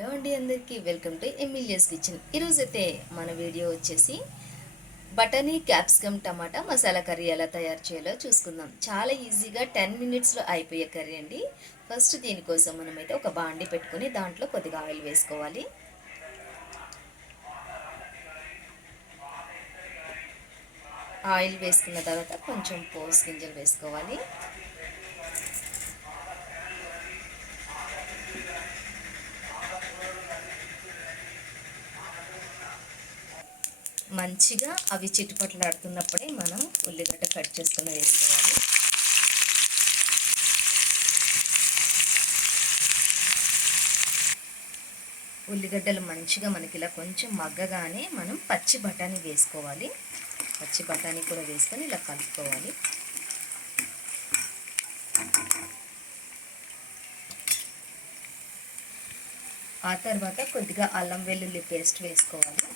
Hello అండి అందరికీ. Welcome to ఎమ్మిలియస్ kitchen ఈరోజైతే మన వీడియో వచ్చేసి బటనీ క్యాప్సికమ్ టమాటా మసాలా కర్రీ ఎలా తయారు చేయాలో చూసుకుందాం. చాలా ఈజీగా టెన్ మినిట్స్లో అయిపోయే కర్రీ అండి. ఫస్ట్ దీనికోసం మనమైతే ఒక బాండి పెట్టుకొని దాంట్లో కొద్దిగా ఆయిల్ వేసుకోవాలి. ఆయిల్ వేసుకున్న తర్వాత కొంచెం పోస్ గింజలు వేసుకోవాలి. మంచిగా అవి చిట్టుపట్లాడుతున్నప్పుడే మనం ఉల్లిగడ్డ కట్ చేసుకుని వేసుకోవాలి. ఉల్లిగడ్డలు మంచిగా మనకి ఇలా కొంచెం మగ్గగానే మనం పచ్చి బఠానీ వేసుకోవాలి. పచ్చి బఠానీ కూడా వేసుకొని ఇలా కలుపుకోవాలి. ఆ తర్వాత కొద్దిగా అల్లం వెల్లుల్లి పేస్ట్ వేసుకోవాలి.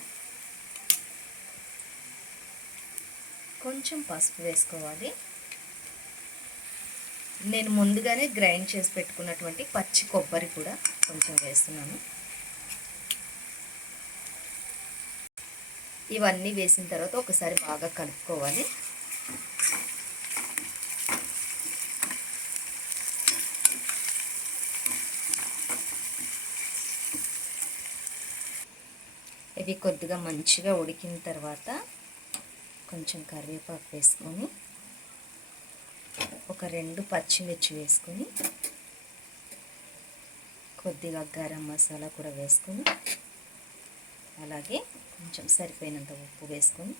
కొంచెం పసుపు వేసుకోవాలి. నేను ముందుగానే గ్రైండ్ చేసి పెట్టుకున్నటువంటి పచ్చి కొబ్బరి కూడా కొంచెం వేస్తున్నాను. ఇవన్నీ వేసిన తర్వాత ఒకసారి బాగా కలుపుకోవాలి. ఇవి కొద్దిగా మంచిగా ఉడికిన తర్వాత కొంచెం కరివేపాకు వేసుకొని ఒక రెండు పచ్చిమిర్చి వేసుకొని కొద్దిగా గరం మసాలా కూడా వేసుకొని అలాగే కొంచెం సరిపోయినంత ఉప్పు వేసుకొని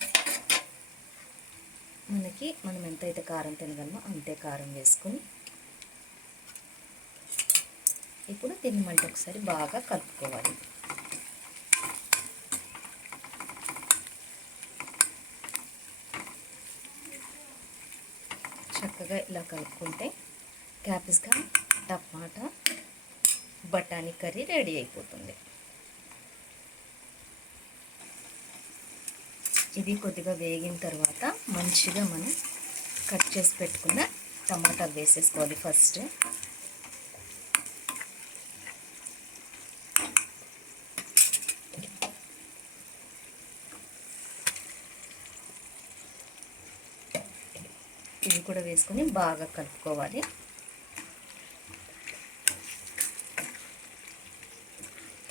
మనకి మనం ఎంతైతే కారం తినగలమో అంతే కారం వేసుకొని ఇప్పుడు దీన్ని మళ్ళీ ఒకసారి బాగా కలుపుకోవాలి. చక్కగా ఇలా కలుపుకుంటే క్యాప్సికమ్ టమాటా బఠానీ కర్రీ రెడీ అయిపోతుంది. ఇది కొద్దిగా వేగిన తర్వాత మంచిగా మనం కట్ చేసి పెట్టుకున్న టమాటా వేసేసుకోవాలి ఫస్ట్. కూడా వేసుకొని బాగా కలుపుకోవాలి.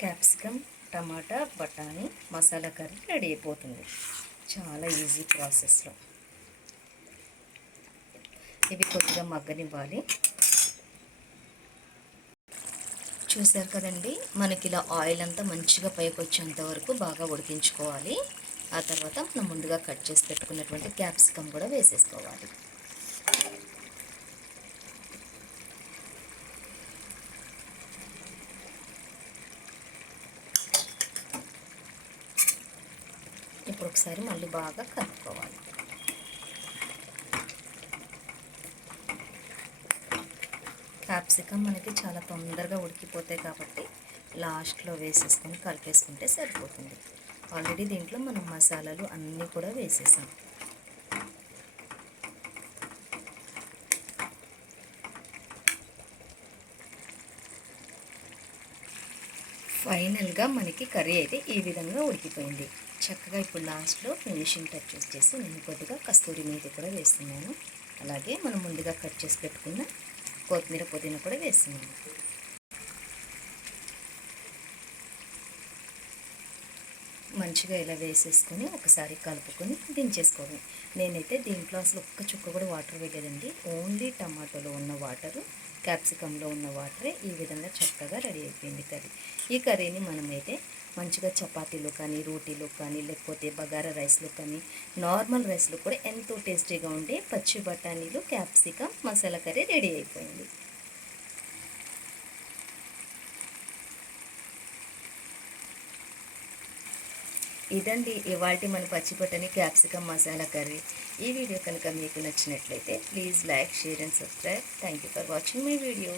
క్యాప్సికమ్ టమాటా బఠానీ మసాలా కర్రీ రెడీ అయిపోతుంది. చాలా ఈజీ ప్రాసెస్లో. ఇవి కొద్దిగా మగ్గనివ్వాలి. చూసారు కదండి మనకి ఇలా ఆయిల్ అంతా మంచిగా పైకి వచ్చేంత వరకు బాగా ఉడికించుకోవాలి. ఆ తర్వాత మనం ముందుగా కట్ చేసి పెట్టుకున్నటువంటి క్యాప్సికమ్ కూడా వేసేసుకోవాలి. ఒకసారి మళ్ళీ బాగా కలుపుకోవాలి. క్యాప్సికమ్ మనకి చాలా తొందరగా ఉడికిపోతాయి కాబట్టి లాస్ట్లో వేసేసుకొని కలిపేసుకుంటే సరిపోతుంది. ఆల్రెడీ దీంట్లో మనం మసాలాలు అన్నీ కూడా వేసేసాం. ఫైనల్గా మనకి కర్రీ అయితే ఈ విధంగా ఉడికిపోయింది. చక్కగా ఇప్పుడు లాస్ట్లో ఫినిషింగ్ టచ్ చేసి నేను కొద్దిగా కస్తూరి మేతి కూడా వేస్తున్నాను. అలాగే మనం ముందుగా కట్ చేసి పెట్టుకున్న కొత్తిమీర పుదీనా కూడా వేస్తున్నాను. మంచిగా ఇలా వేసేసుకొని ఒకసారి కలుపుకొని దించేసుకోవడం నేనైతే దీంట్లో అసలు ఒక్క చుక్క కూడా వాటర్ వేయలేదండి. ఓన్లీ టమాటోలో ఉన్న వాటరు క్యాప్సికంలో ఉన్న వాటరే ఈ విధంగా చక్కగా రెడీ అయిపోయింది కర్రీ. ఈ కర్రీని మనమైతే మంచిగా చపాతీలు కానీ రోటీలు కానీ లేకపోతే బగారా రైస్లో కానీ నార్మల్ రైస్లో కూడా ఎంతో టేస్టీగా ఉండే పచ్చి బఠానీలు క్యాప్సికమ్ మసాలా కర్రీ రెడీ అయిపోయింది. ఇదండి ఇవాళ మన పచ్చి బఠానీ క్యాప్సికమ్ మసాలా కర్రీ. ఈ వీడియో కనుక మీకు నచ్చినట్లయితే please like share and subscribe. Thank you for watching my video.